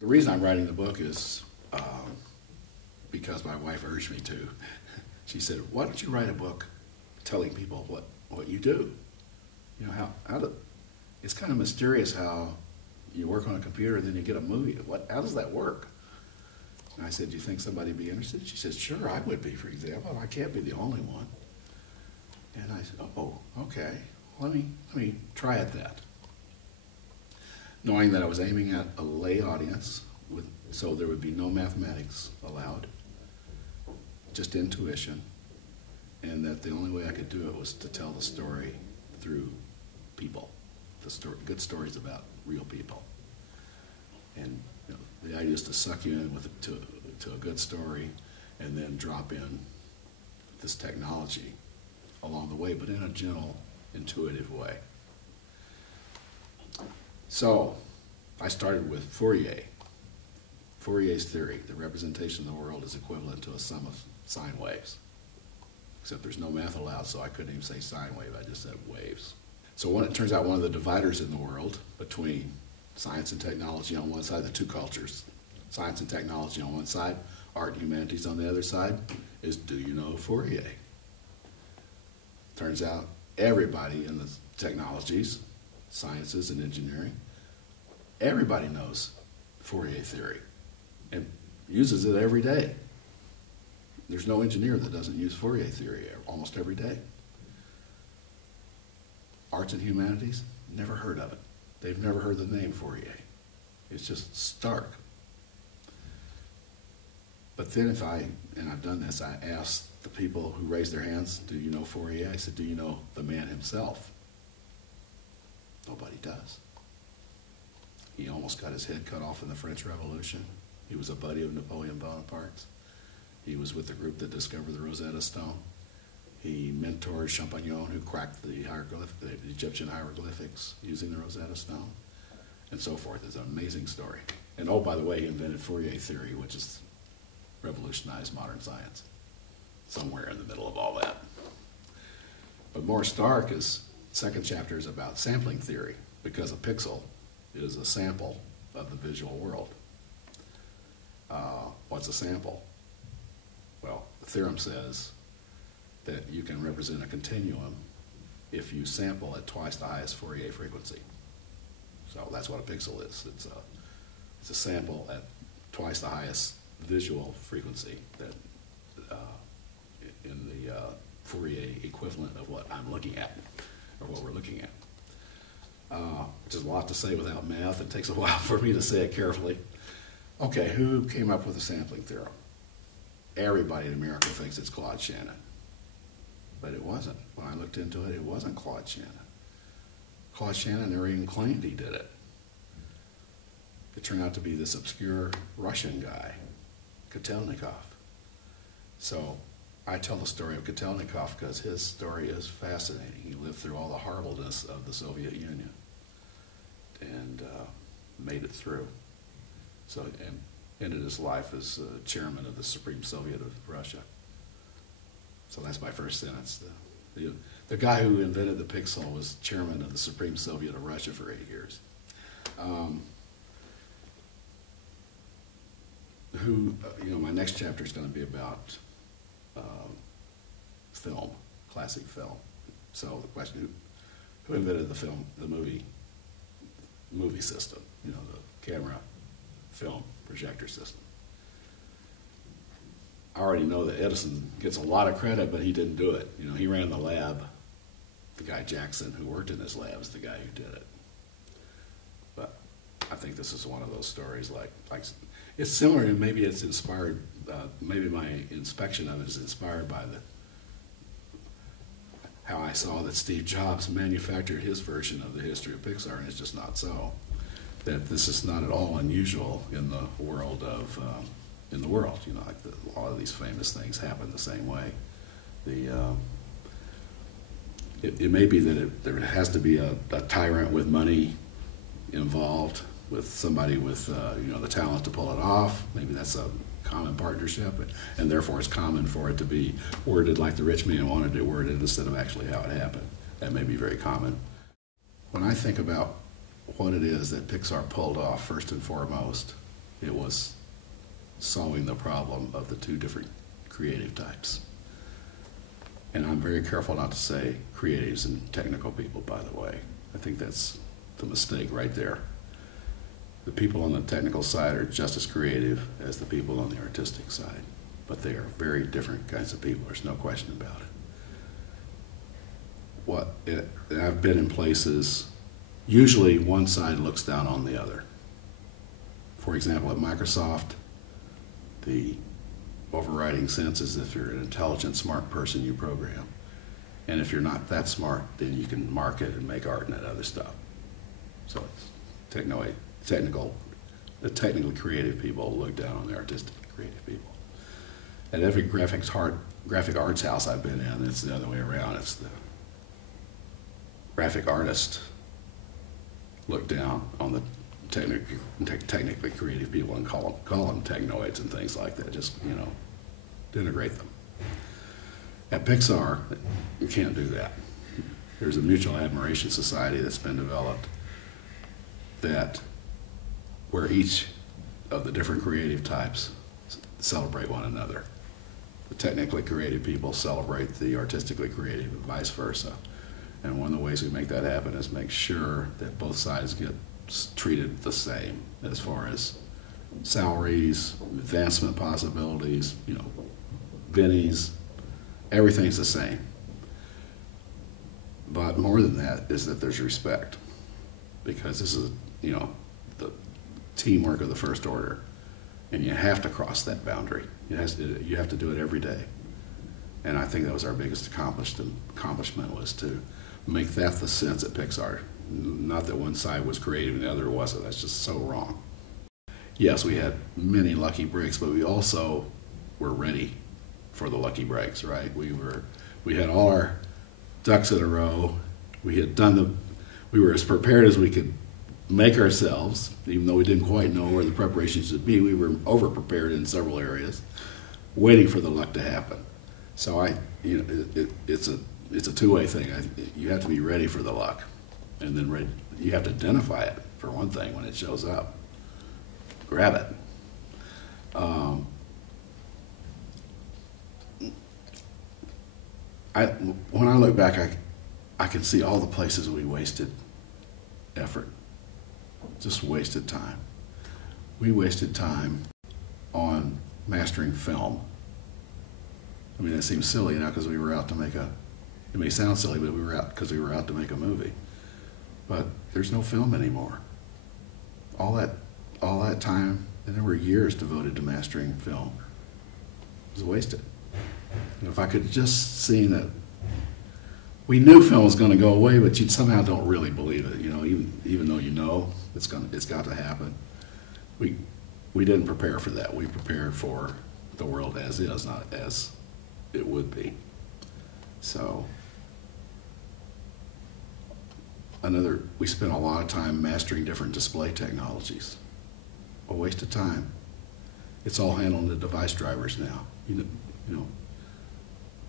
The reason I'm writing the book is because my wife urged me to. She said, "Why don't you write a book telling people what you do? You know, it's kind of mysterious how you work on a computer and then you get a movie. How does that work?" And I said, "Do you think somebody would be interested?" She said, "Sure, I would be, for example. I can't be the only one." And I said, "Oh, okay. Let me try at that." Knowing that I was aiming at a lay audience, so there would be no mathematics allowed, just intuition, and that the only way I could do it was to tell the story through people, good stories about real people. And you know, the idea is to suck you in to a good story and then drop in this technology along the way, but in a gentle, intuitive way. So I started with Fourier's theory. The representation of the world is equivalent to a sum of sine waves. Except there's no math allowed, so I couldn't even say sine wave, I just said waves. So it turns out one of the dividers in the world between science and technology on one side, the two cultures, science and technology on one side, art and humanities on the other side, is, do you know Fourier? Turns out everybody in the technologies, sciences and engineering, everybody knows Fourier theory and uses it every day. There's no engineer that doesn't use Fourier theory almost every day. Arts and humanities, never heard of it. They've never heard the name Fourier. It's just stark. But then and I've done this, I asked the people who raised their hands, do you know Fourier? I said, do you know the man himself? Nobody does. He almost got his head cut off in the French Revolution. He was a buddy of Napoleon Bonaparte's. He was with the group that discovered the Rosetta Stone. He mentored Champollion, who cracked the Egyptian hieroglyphics using the Rosetta Stone, and so forth. It's an amazing story. And oh, by the way, he invented Fourier theory, which has revolutionized modern science, somewhere in the middle of all that. But more stark is, second chapter is about sampling theory, because a pixel is a sample of the visual world. What's a sample? Well, the theorem says that you can represent a continuum if you sample at twice the highest Fourier frequency. So that's what a pixel is. It's a sample at twice the highest visual frequency that in the Fourier equivalent of what I'm looking at, or what we're looking at. Which is a lot to say without math. It takes a while for me to say it carefully. Okay, who came up with the sampling theorem? Everybody in America thinks it's Claude Shannon. But it wasn't. When I looked into it, it wasn't Claude Shannon. Claude Shannon never even claimed he did it. It turned out to be this obscure Russian guy, Kotelnikov. So I tell the story of Kotelnikov because his story is fascinating. He lived through all the horribleness of the Soviet Union and made it through. So, and ended his life as chairman of the Supreme Soviet of Russia. So that's my first sentence. The guy who invented the pixel was chairman of the Supreme Soviet of Russia for 8 years. My next chapter is going to be about film, classic film. So the question, who invented the movie system, the camera, film, projector system? I already know that Edison gets a lot of credit, but he didn't do it. He ran the lab. The guy Jackson, who worked in his lab, is the guy who did it. But I think this is one of those stories like it's similar, and maybe it's inspired, maybe my inspection of it is inspired by how I saw that Steve Jobs manufactured his version of the history of Pixar, and it's just not so. That this is not at all unusual in the world of, a lot of these famous things happen the same way. It may be that there has to be a tyrant with money involved, with somebody with the talent to pull it off. Maybe that's a common partnership, and therefore it's common for it to be worded like the rich man wanted it worded instead of actually how it happened. That may be very common. When I think about what it is that Pixar pulled off, first and foremost, It was solving the problem of the two different creative types. And I'm very careful not to say creatives and technical people, by the way. I think that's the mistake right there. The people on the technical side are just as creative as the people on the artistic side, but they are very different kinds of people. There's no question about it. I've been in places, usually one side looks down on the other. For example, at Microsoft, the overriding sense is if you're an intelligent, smart person, you program. And if you're not that smart, then you can market and make art and that other stuff. So it's the technically creative people look down on the artistic creative people. At every graphic arts house I've been in, it's the other way around. It's the graphic artist look down on the technically creative people and call them technoids and things like that. Just, denigrate them. At Pixar, you can't do that. There's a mutual admiration society that's been developed where each of the different creative types celebrate one another. The technically creative people celebrate the artistically creative and vice versa. And one of the ways we make that happen is make sure that both sides get treated the same as far as salaries, advancement possibilities, bennies, everything's the same. But more than that is that there's respect, because this is, the teamwork of the first order, and you have to cross that boundary. You have to do it every day. And I think that was our biggest accomplishment was to make that the sense at Pixar. Not that one side was creative and the other wasn't. That's just so wrong. Yes, we had many lucky breaks, but we also were ready for the lucky breaks, right? We had all our ducks in a row. We were as prepared as we could make ourselves, even though we didn't quite know where the preparation should be. We were over-prepared in several areas, waiting for the luck to happen. So it's a two-way thing. You have to be ready for the luck, and then you have to identify it, for one thing, when it shows up. Grab it. When I look back, I can see all the places we wasted effort, just wasted time. We wasted time on mastering film. I mean, that seems silly now because we were out to make it may sound silly, but we were out because we were out to make a movie. But there's no film anymore. All that time, and there were years devoted to mastering film, was wasted. If I could just see that, we knew film was going to go away, but you somehow don't really believe it. Even though it's got to happen. We didn't prepare for that. We prepared for the world as is, not as it would be. So we spent a lot of time mastering different display technologies. A waste of time. It's all handled in the device drivers now.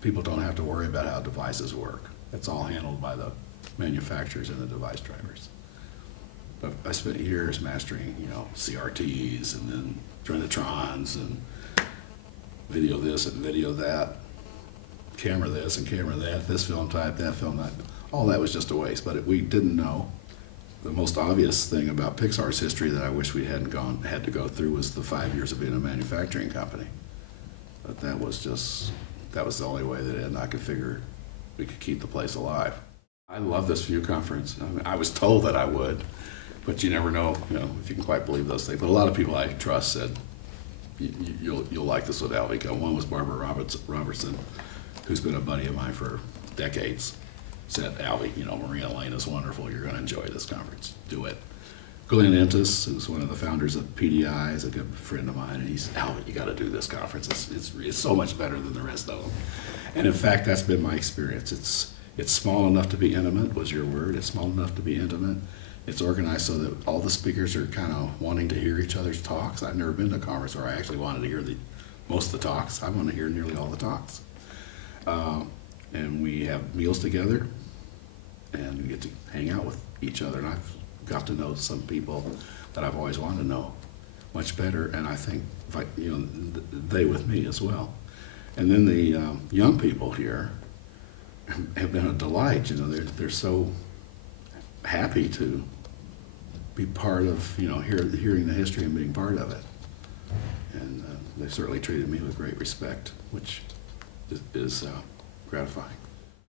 People don't have to worry about how devices work. It's all handled by the manufacturers and the device drivers. But I spent years mastering, CRTs and then Trinitrons and video this and video that, camera this and camera that, this film type, that film type. All that was just a waste, but we didn't know. The most obvious thing about Pixar's history that I wish we hadn't had to go through was the 5 years of being a manufacturing company. But that was the only way that I could figure we could keep the place alive. I love this View conference. I was told that I would, but you never know, if you can quite believe those things. But a lot of people I trust said, you'll like this with Alvy. One was Barbara Robertson, who's been a buddy of mine for decades. Said, Alvy, Maria Lane is wonderful. You're going to enjoy this conference. Do it. Glenn Entis, who's one of the founders of PDI, is a good friend of mine, and he's, Alvy, you got to do this conference. It's so much better than the rest of them. And in fact, that's been my experience. It's small enough to be intimate, was your word. It's small enough to be intimate. It's organized so that all the speakers are kind of wanting to hear each other's talks. I've never been to a conference where I actually wanted to hear most of the talks. I want to hear nearly all the talks. And we have meals together, and we get to hang out with each other. And I've got to know some people that I've always wanted to know. much better, and I think, they with me as well. And then the young people here have been a delight. They're so happy to be part of, hearing the history and being part of it. And they've certainly treated me with great respect, which is gratifying.